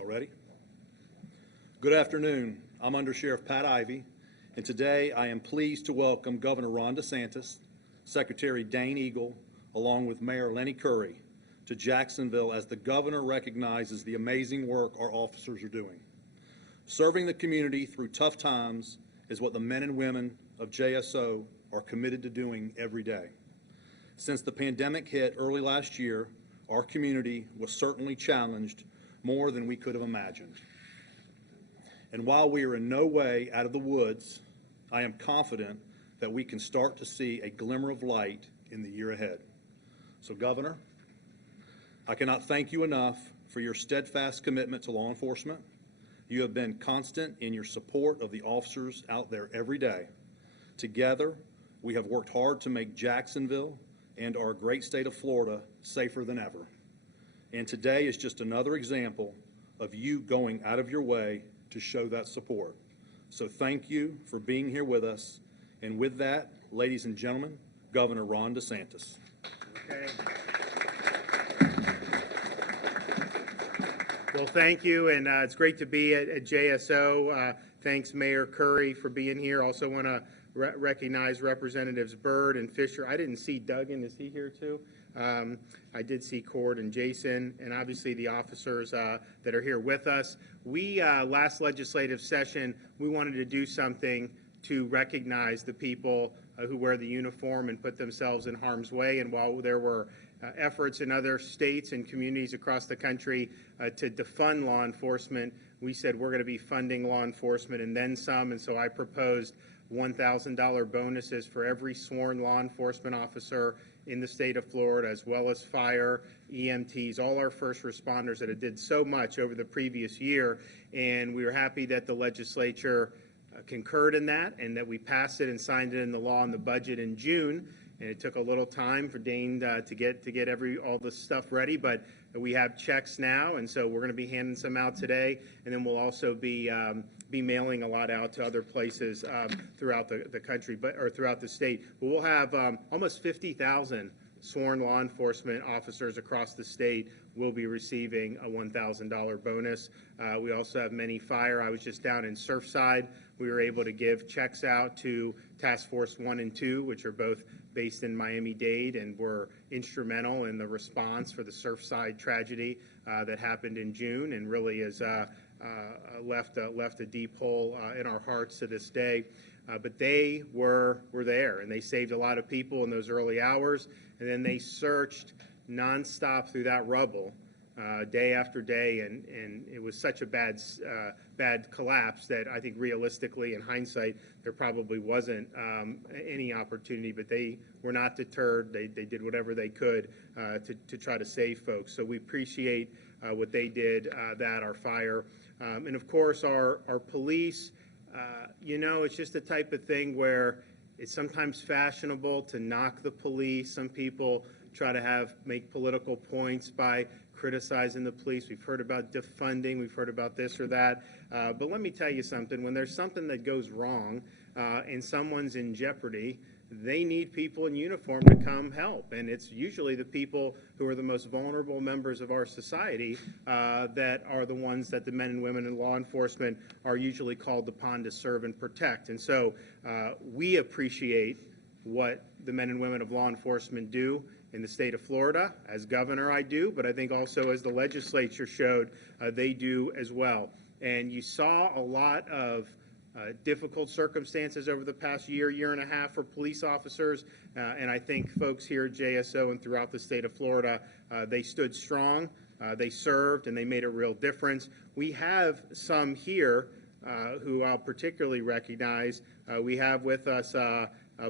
Y'all ready? Good afternoon. I'm Under Sheriff Pat Ivey, and today I am pleased to welcome Governor Ron DeSantis, Secretary Dane Eagle, along with Mayor Lenny Curry, to Jacksonville as the governor recognizes the amazing work our officers are doing. Serving the community through tough times is what the men and women of JSO are committed to doing every day. Since the pandemic hit early last year, our community was certainly challenged more than we could have imagined. And while we are in no way out of the woods, I am confident that we can start to see a glimmer of light in the year ahead. So, Governor, I cannot thank you enough for your steadfast commitment to law enforcement. You have been constant in your support of the officers out there every day. Together, we have worked hard to make Jacksonville and our great state of Florida safer than ever. And today is just another example of you going out of your way to show that support. So thank you for being here with us. And with that, ladies and gentlemen, Governor Ron DeSantis. Okay. Well, thank you, and it's great to be at JSO. Thanks, Mayor Curry, for being here. Also want to recognize Representatives Byrd and Fisher. I didn't see Duggan. Is he here too? I did see Cord and Jason, and obviously the officers that are here with us. We, last legislative session, we wanted to do something to recognize the people who wear the uniform and put themselves in harm's way. And while there were efforts in other states and communities across the country to defund law enforcement, we said we're going to be funding law enforcement and then some. And so I proposed $1,000 bonuses for every sworn law enforcement officer in the state of Florida, as well as fire, EMTs, all our first responders that did so much over the previous year. And we were happy that the legislature concurred in that and that we passed it and signed it in the law and the budget in June. And it took a little time for Dane to get all the stuff ready, but we have checks now, and so we're going to be handing some out today, and then we'll also be mailing a lot out to other places throughout the country, or throughout the state. But we'll have almost 50,000 sworn law enforcement officers across the state will be receiving a $1,000 bonus. We also have many fire. I was just down in Surfside. We were able to give checks out to Task Force 1 and 2, which are both based in Miami-Dade and were instrumental in the response for the Surfside tragedy that happened in June, and really has left a deep hole in our hearts to this day. But they were there, and they saved a lot of people in those early hours, and then they searched nonstop through that rubble day after day, and it was such a bad collapse that I think realistically, in hindsight, there probably wasn't any opportunity, but they were not deterred. They did whatever they could to try to save folks. So we appreciate what they did, our fire. And of course, our police, it's just the type of thing where it's sometimes fashionable to knock the police. Some people try to make political points by criticizing the police. We've heard about defunding. We've heard about this or that. But let me tell you something. When there's something that goes wrong and someone's in jeopardy, they need people in uniform to come help. And it's usually the people who are the most vulnerable members of our society that are the ones that the men and women in law enforcement are usually called upon to serve and protect. And so we appreciate what the men and women of law enforcement do in the state of Florida. As governor, I do, but I think also as the legislature showed, they do as well. And you saw a lot of difficult circumstances over the past year and a half for police officers, and I think folks here at JSO and throughout the state of Florida, they stood strong, they served, and they made a real difference. We have some here who I'll particularly recognize. We have with us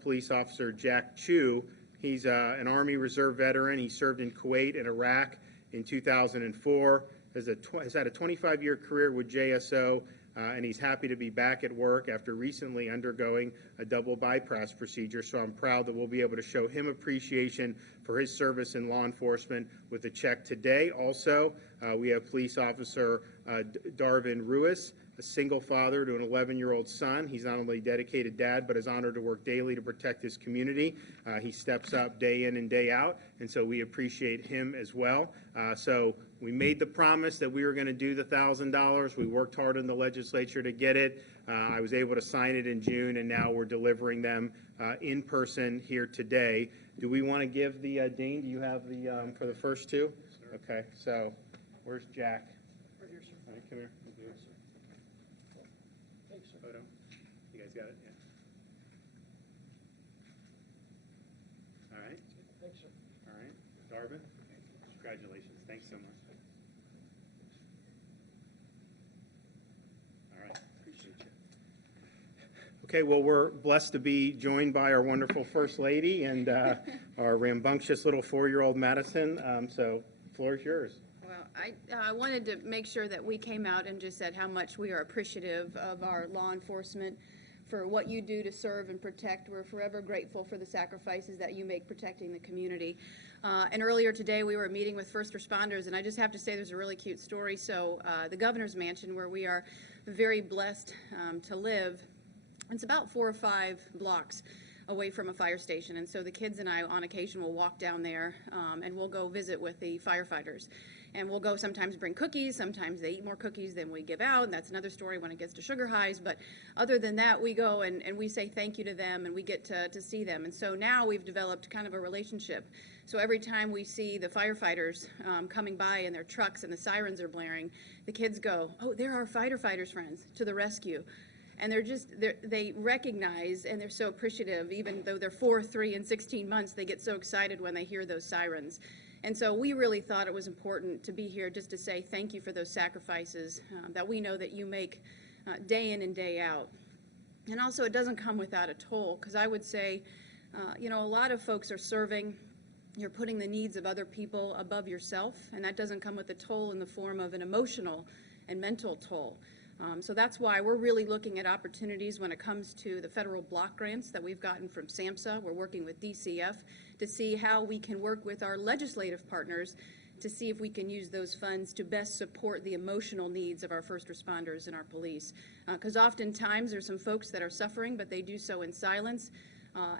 Police Officer Jack Chu. He's an Army Reserve veteran. He served in Kuwait and Iraq in 2004, has had a 25-year career with JSO, and he's happy to be back at work after recently undergoing a double bypass procedure. So I'm proud that we'll be able to show him appreciation for his service in law enforcement with a check today. Also, we have Police Officer Darvin Ruiz. a single father to an 11-year-old son. He's not only a dedicated dad, but is honored to work daily to protect his community. He steps up day in and day out, and so we appreciate him as well. So we made the promise that we were going to do the $1,000. We worked hard in the legislature to get it. I was able to sign it in June, and now we're delivering them in person here today. Do we want to give the, Dane, do you have the, for the first two? Yes, okay, so where's Jack? Right here, sir. All right, come here. Yes, sir. Thanks, sir. Photo. You guys got it? Yeah. All right. Thanks, sir. All right. Darvin, congratulations. Thanks so much. All right. Appreciate you. Okay, well, we're blessed to be joined by our wonderful First Lady and our rambunctious little 4-year-old Madison. So, floor is yours. Well, I wanted to make sure that we came out and just said how much we are appreciative of our law enforcement for what you do to serve and protect. We're forever grateful for the sacrifices that you make protecting the community. And earlier today, we were meeting with first responders, and I just have to say there's a really cute story. So the governor's mansion, where we are very blessed to live, it's about 4 or 5 blocks away from a fire station. And so the kids and I, on occasion, will walk down there and we'll go visit with the firefighters. And we'll go sometimes bring cookies. Sometimes they eat more cookies than we give out. And that's another story when it gets to sugar highs. But other than that, we go and we say thank you to them, and we get to see them. And so now we've developed kind of a relationship. So every time we see the firefighters coming by in their trucks and the sirens are blaring, the kids go, "Oh, they're our fighters' friends, to the rescue." And they recognize, and they're so appreciative, even though they're 4, 3, and 16 months, they get so excited when they hear those sirens. And so we really thought it was important to be here just to say thank you for those sacrifices that we know that you make day in and day out. And also, it doesn't come without a toll, because I would say, a lot of folks are serving. You're putting the needs of other people above yourself, and that doesn't come with a toll in the form of an emotional and mental toll. So that's why we're really looking at opportunities when it comes to the federal block grants that we've gotten from SAMHSA. We're working with DCF to see how we can work with our legislative partners to see if we can use those funds to best support the emotional needs of our first responders and our police. Because oftentimes there's some folks that are suffering, but they do so in silence.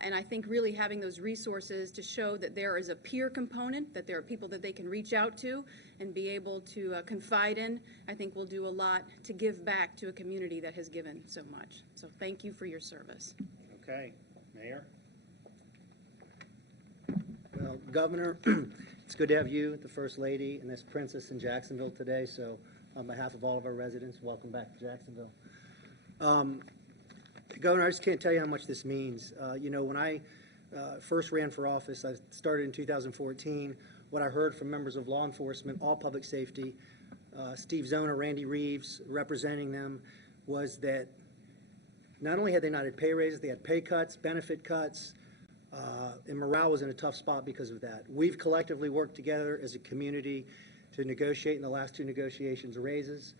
And I think really having those resources to show that there is a peer component, that there are people that they can reach out to and be able to confide in, I think will do a lot to give back to a community that has given so much. So thank you for your service. Okay. Mayor? Well, Governor, it's good to have you, the First Lady, and this princess in Jacksonville today. So on behalf of all of our residents, welcome back to Jacksonville. Governor, I just can't tell you how much this means. When I first ran for office, I started in 2014. What I heard from members of law enforcement, all public safety, Steve Zona, Randy Reeves, representing them, was that not only had they not had pay raises, they had pay cuts, benefit cuts, and morale was in a tough spot because of that. We've collectively worked together as a community to negotiate in the last 2 negotiations raises,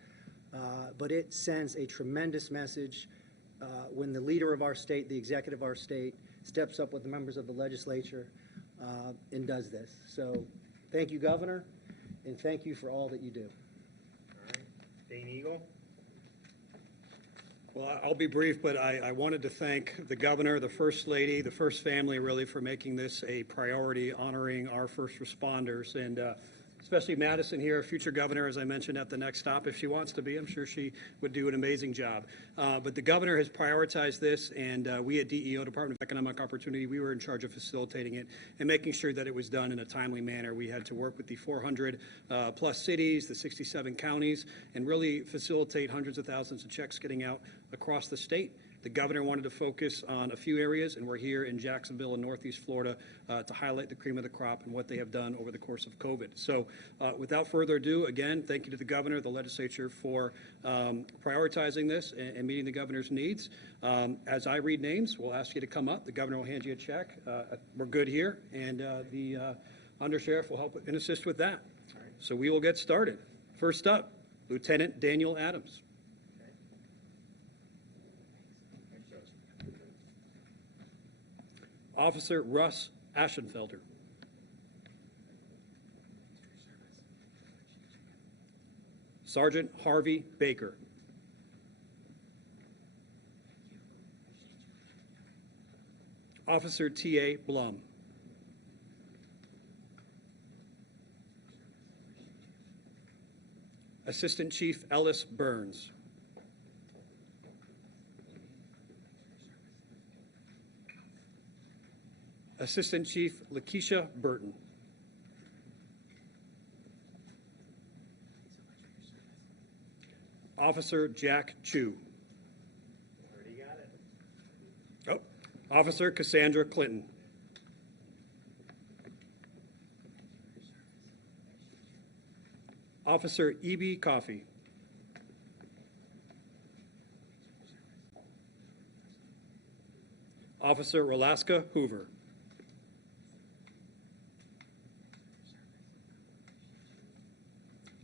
but it sends a tremendous message when the leader of our state, the executive of our state, steps up with the members of the legislature and does this. So thank you, Governor, and thank you for all that you do. All right. Dane Eagle? Well, I'll be brief, but I wanted to thank the governor, the First Lady, the First Family, really, for making this a priority, honoring our first responders, and especially Madison here, future governor, as I mentioned, at the next stop. If she wants to be, I'm sure she would do an amazing job. But the governor has prioritized this, and we at DEO, Department of Economic Opportunity, we were in charge of facilitating it and making sure that it was done in a timely manner. We had to work with the 400 plus cities, the 67 counties, and really facilitate hundreds of thousands of checks getting out across the state. The governor wanted to focus on a few areas, and we're here in Jacksonville and Northeast Florida to highlight the cream of the crop and what they have done over the course of COVID. So without further ado, again, thank you to the governor, the legislature, for prioritizing this and meeting the governor's needs. As I read names, we'll ask you to come up. The governor will hand you a check. We're good here, and the undersheriff will help and assist with that. So we will get started. First up, Lieutenant Daniel Adams. Officer Russ Aschenfelder. Sergeant Harvey Baker. Officer T.A. Blum. Assistant Chief Ellis Burns. Assistant Chief Lakeisha Burton. Officer Jack Chu. Already got it. Oh, Officer Cassandra Clinton. Officer E.B. Coffey. Officer Rolaska Hoover.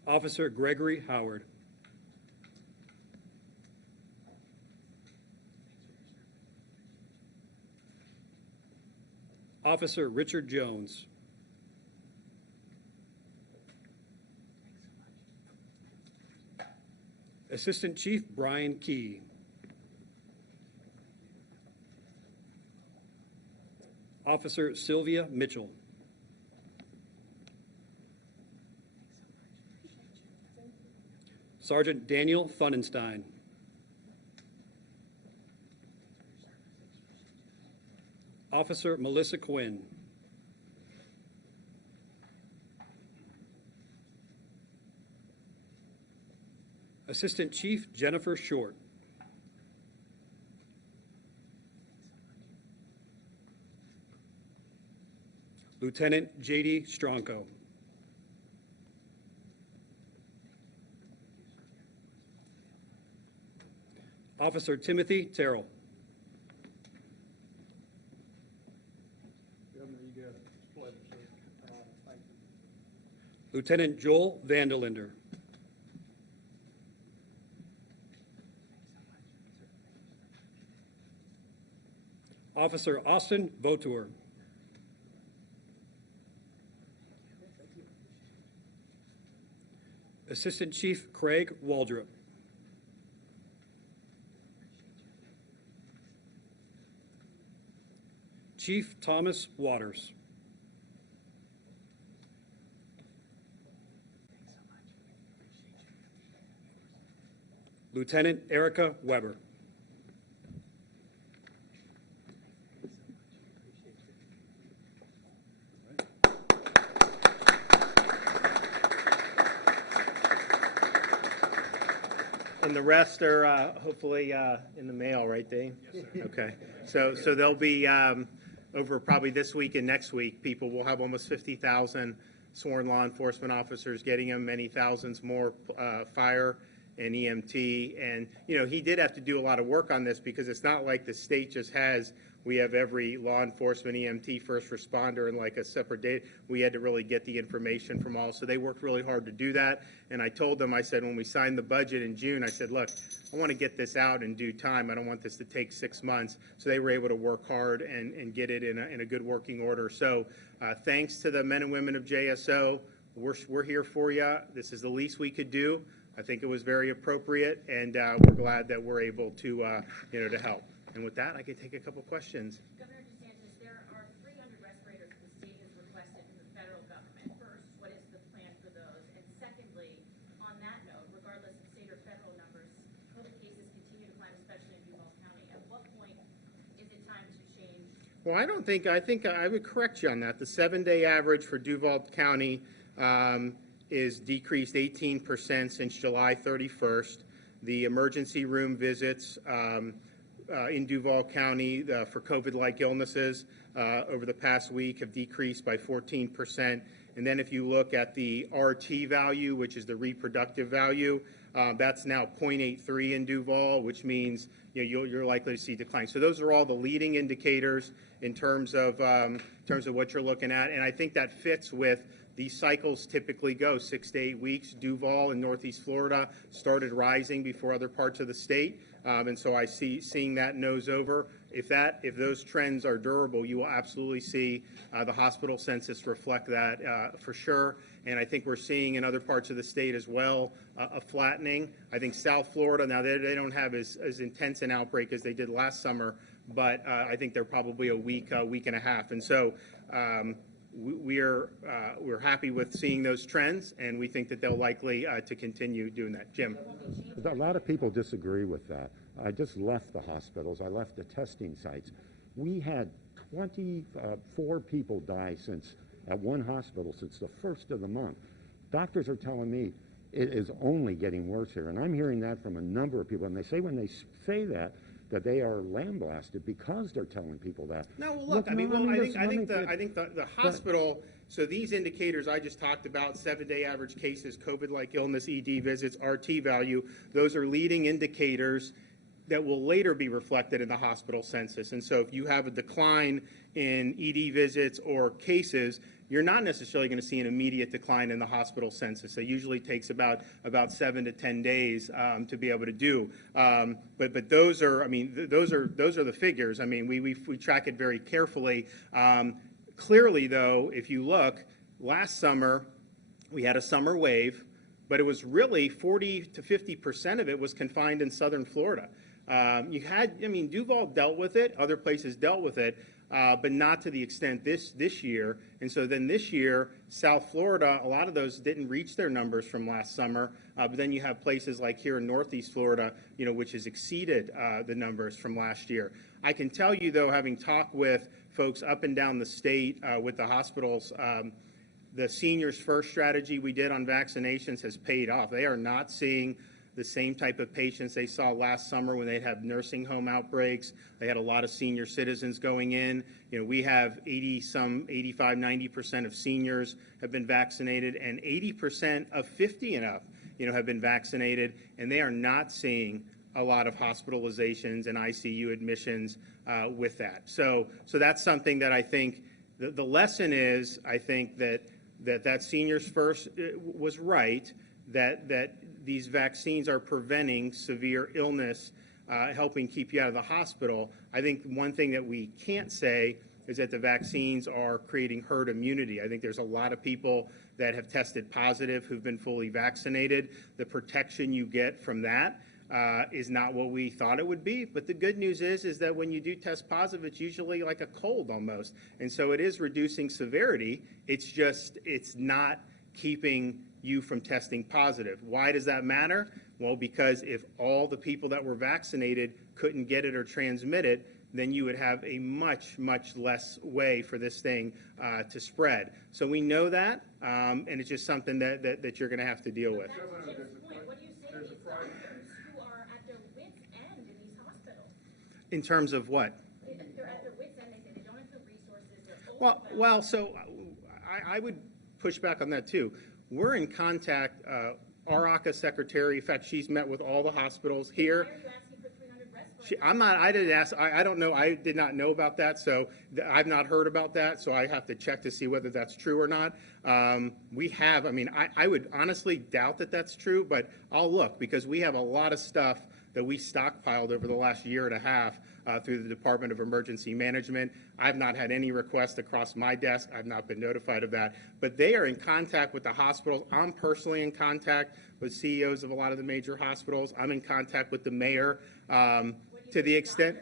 Officer Gregory Howard. Officer Richard Jones. Assistant Chief Brian Key. Officer Sylvia Mitchell. Sergeant Daniel Funenstein. Officer Melissa Quinn. Assistant Chief Jennifer Short. Lieutenant J.D. Stronko. Officer Timothy Terrell. Governor, you got it. Pleasure, sir. Thank you. Lieutenant Joel Vandelinder. Officer Austin Votour. Assistant Chief Craig Waldrop. Chief Thomas Waters. Lieutenant Erica Weber. And the rest are hopefully in the mail, right, Dane? Yes, sir. Okay. So they'll be over probably this week and next week. People will have almost 50,000 sworn law enforcement officers getting them, many thousands more fire and EMT. And, you know, he did have to do a lot of work on this because it's not like the state just has, we have every law enforcement, EMT, first responder in like a separate data. We had to really get the information from all. So they worked really hard to do that. And I told them, I said, when we signed the budget in June, I said, look, I want to get this out in due time. I don't want this to take 6 months. So they were able to work hard and get it in a good working order. So thanks to the men and women of JSO. We're here for you. This is the least we could do. I think it was very appropriate, and we're glad that we're able to, to help. And with that, I can take a couple questions. Governor DeSantis, there are 300 respirators the state has requested from the federal government. First, what is the plan for those? And secondly, on that note, regardless of state or federal numbers, COVID cases continue to climb, especially in Duval County. At what point is it time to change? Well, I think I would correct you on that. The 7-day average for Duval County is decreased 18% since July 31st. The emergency room visits in Duval County for COVID-like illnesses over the past week have decreased by 14%. And then if you look at the RT value, which is the reproductive value, that's now 0.83 in Duval, which means you're likely to see decline. So those are all the leading indicators in terms of what you're looking at. And I think that fits with these cycles typically go 6 to 8 weeks. Duval in Northeast Florida started rising before other parts of the state. And so I seeing that nose over. If those trends are durable, you will absolutely see the hospital census reflect that for sure. And I think we're seeing in other parts of the state as well a flattening. I think South Florida, now they don't have as intense an outbreak as they did last summer, but I think they're probably a week and a half. And so we're happy with seeing those trends, and we think that they'll likely to continue doing that. Jim? A lot of people disagree with that. I just left the hospitals. I left the testing sites. We had 24 people die at one hospital since the first of the month. Doctors are telling me it is only getting worse here, and I'm hearing that from a number of people. And they say when they say that they are lambasted because they're telling people that. No, well, look, I think the hospital. So these indicators I just talked about, 7-day average cases, COVID-like illness, ED visits, RT value, those are leading indicators that will later be reflected in the hospital census. And so if you have a decline in ED visits or cases, you're not necessarily going to see an immediate decline in the hospital census. It usually takes about 7 to 10 days to be able to do. But those are, those are the figures. I mean, we track it very carefully. Clearly, though, if you look, last summer we had a summer wave, but it was really 40 to 50% of it was confined in southern Florida. Duval dealt with it, other places dealt with it, but not to the extent this year. And so then this year, South Florida, a lot of those didn't reach their numbers from last summer. But then you have places like here in Northeast Florida, which has exceeded the numbers from last year. I can tell you, though, having talked with folks up and down the state with the hospitals, the Seniors First strategy we did on vaccinations has paid off. They are not seeing the same type of patients they saw last summer when they'd have nursing home outbreaks. They had a lot of senior citizens going in. We have 85, 90% of seniors have been vaccinated, and 80% of 50 and up, have been vaccinated, and they are not seeing a lot of hospitalizations and ICU admissions with that. So that's something that I think the lesson is, I think that Seniors First was right, that these vaccines are preventing severe illness, helping keep you out of the hospital. I think one thing that we can't say is that the vaccines are creating herd immunity. I think there's a lot of people that have tested positive who've been fully vaccinated. The protection you get from that is not what we thought it would be. But the good news is that when you do test positive, it's usually like a cold almost. And so it is reducing severity. It's not keeping you from testing positive. Why does that matter? Well, because if all the people that were vaccinated couldn't get it or transmit it, then you would have a much, much less way for this thing to spread. So we know that, and it's just something that you're going to have to deal with. What do you say to these doctors who are at their wits' end in these hospitals? In terms of what? They're at their wits' end. They say they don't have the resources. They're Well, so I would push back on that too. We're in contact, our ACA secretary, in fact, she's met with all the hospitals here. Why are you asking for 300 respirators? I didn't ask, I don't know, I did not know about that, so I've not heard about that, so I have to check to see whether that's true or not. I would honestly doubt that that's true, but I'll look, because we have a lot of stuff that we stockpiled over the last year and a half through the Department of Emergency Management. I've not had any requests across my desk. I've not been notified of that. But they are in contact with the hospitals. I'm personally in contact with CEOs of a lot of the major hospitals. I'm in contact with the mayor to the extent.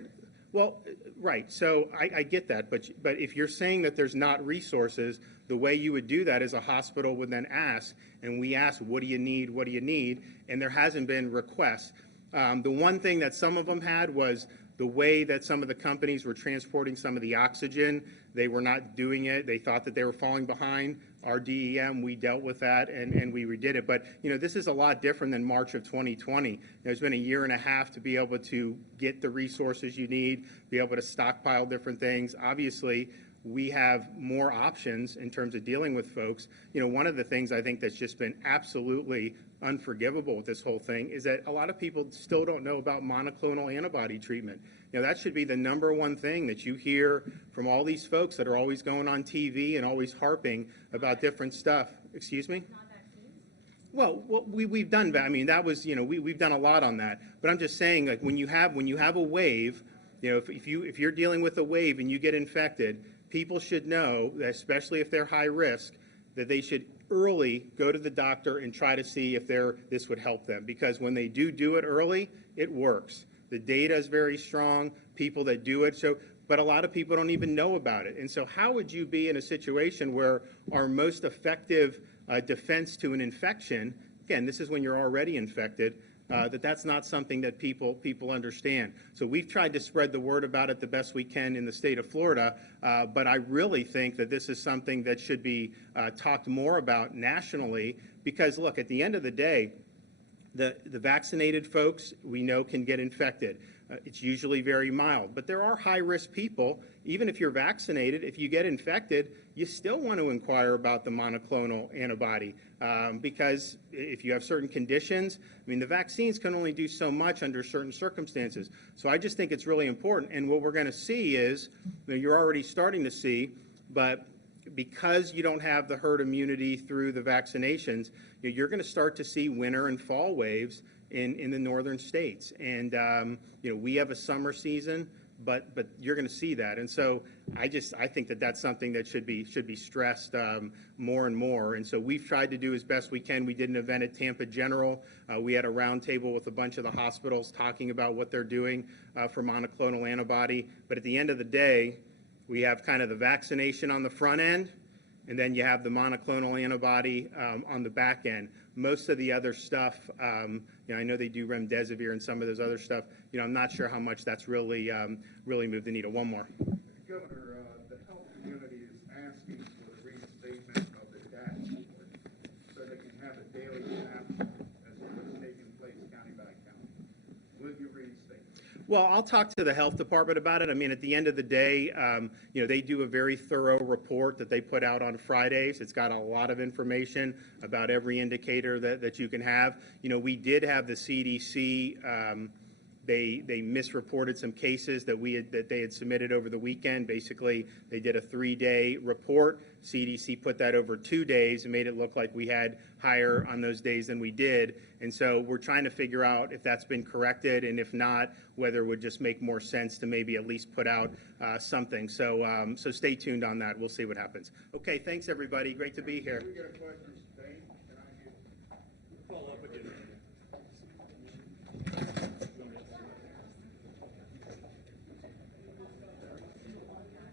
Well, right. So I get that. But if you're saying that there's not resources, the way you would do that is a hospital would then ask, and we ask, what do you need? What do you need? And there hasn't been requests. The one thing that some of them had was the way that some of the companies were transporting some of the oxygen. They were not doing it. They thought that they were falling behind. Our DEM, we dealt with that, and we redid it. But, this is a lot different than March of 2020. There's been a year and a half to be able to get the resources you need, be able to stockpile different things. Obviously, we have more options in terms of dealing with folks. One of the things I think that's just been absolutely unforgivable with this whole thing is that a lot of people still don't know about monoclonal antibody treatment. That should be the number one thing that you hear from all these folks that are always going on TV and always harping about different stuff. Excuse me? Well, we've done that. I mean, that was, we've done a lot on that. But I'm just saying, like, when you have a wave, if you're dealing with a wave and you get infected, people should know that, especially if they're high risk, that they should early go to the doctor and try to see if this would help them. Because when they do it early, it works. The data is very strong, people that do it, but a lot of people don't even know about it. And so how would you be in a situation where our most effective defense to an infection, again, this is when you're already infected, that's not something that people understand. So we've tried to spread the word about it the best we can in the state of Florida, but I really think that this is something that should be talked more about nationally, because look, at the end of the day, the vaccinated folks we know can get infected. It's usually very mild, but there are high-risk people. Even if you're vaccinated, if you get infected, you still want to inquire about the monoclonal antibody because if you have certain conditions, I mean, the vaccines can only do so much under certain circumstances. So I just think it's really important. And what we're going to see is, you're already starting to see, but because you don't have the herd immunity through the vaccinations, you're going to start to see winter and fall waves in the northern states. And, we have a summer season, but you're going to see that. And so I think that that's something that should be stressed more and more. And so we've tried to do as best we can. We did an event at Tampa General. We had a roundtable with a bunch of the hospitals talking about what they're doing for monoclonal antibody. But at the end of the day, we have kind of the vaccination on the front end, and then you have the monoclonal antibody on the back end. Most of the other stuff, I know they do remdesivir and some of those other stuff. I'm not sure how much that's really moved the needle. One more. Governor, the health community is asking for the reinstatement of the dashboard so they can have a daily snapshot as to what's taking place county by county. Will you reinstate it? Well, I'll talk to the health department about it. I mean, at the end of the day, they do a very thorough report that they put out on Fridays. It's got a lot of information about every indicator that you can have. We did have the CDC. They misreported some cases that they had submitted over the weekend. Basically, they did a 3-day report. CDC put that over 2 days and made it look like we had higher on those days than we did. And so we're trying to figure out if that's been corrected, and if not, whether it would just make more sense to maybe at least put out something. So stay tuned on that. We'll see what happens. Okay, thanks everybody. Great to be here. We got a question, Dane. Can I get Follow up with you.